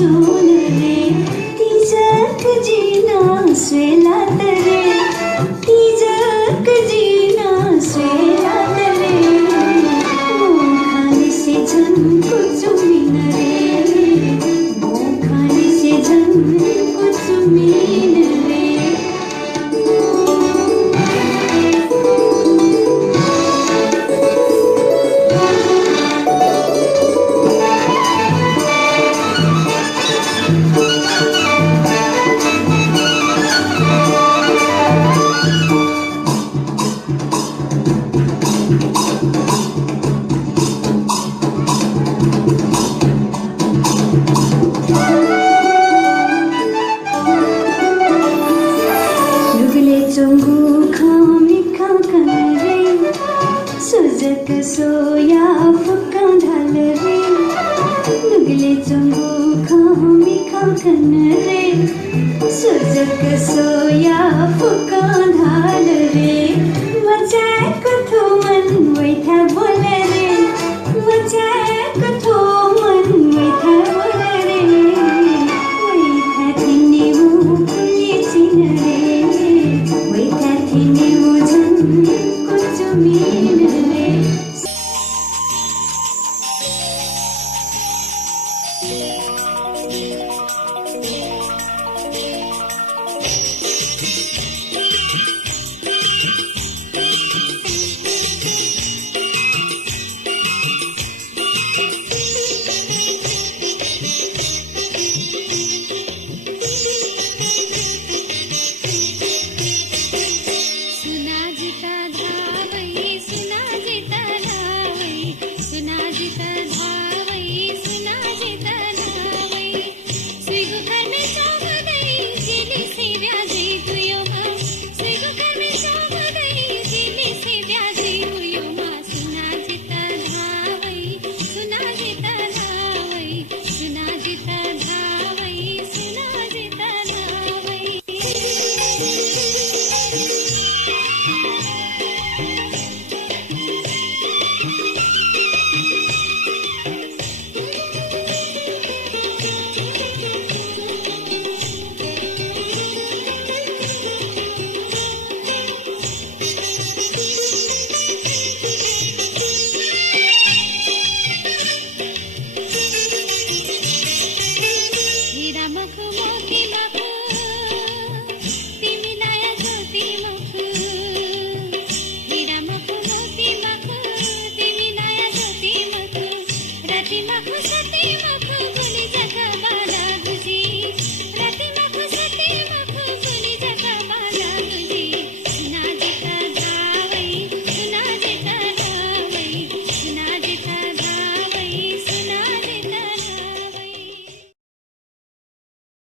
वाजून रे तिजक जीना स्वेला तरे तिजक जीना स्वेला तरे खाने से झन कुछ मीन रे खाने से झन कुछ मीन रे सुजक सोया फुका ढाल रे नुगले चंगू खामी खाकन रे सुजक सोया फुका ढाल रे मजाक थो मन वैथा बोल रे मजाक थो मन वैथा बोल रे वैथा थिने वो ये चिन रे वैथा थिने वो झन कुछ मीन रे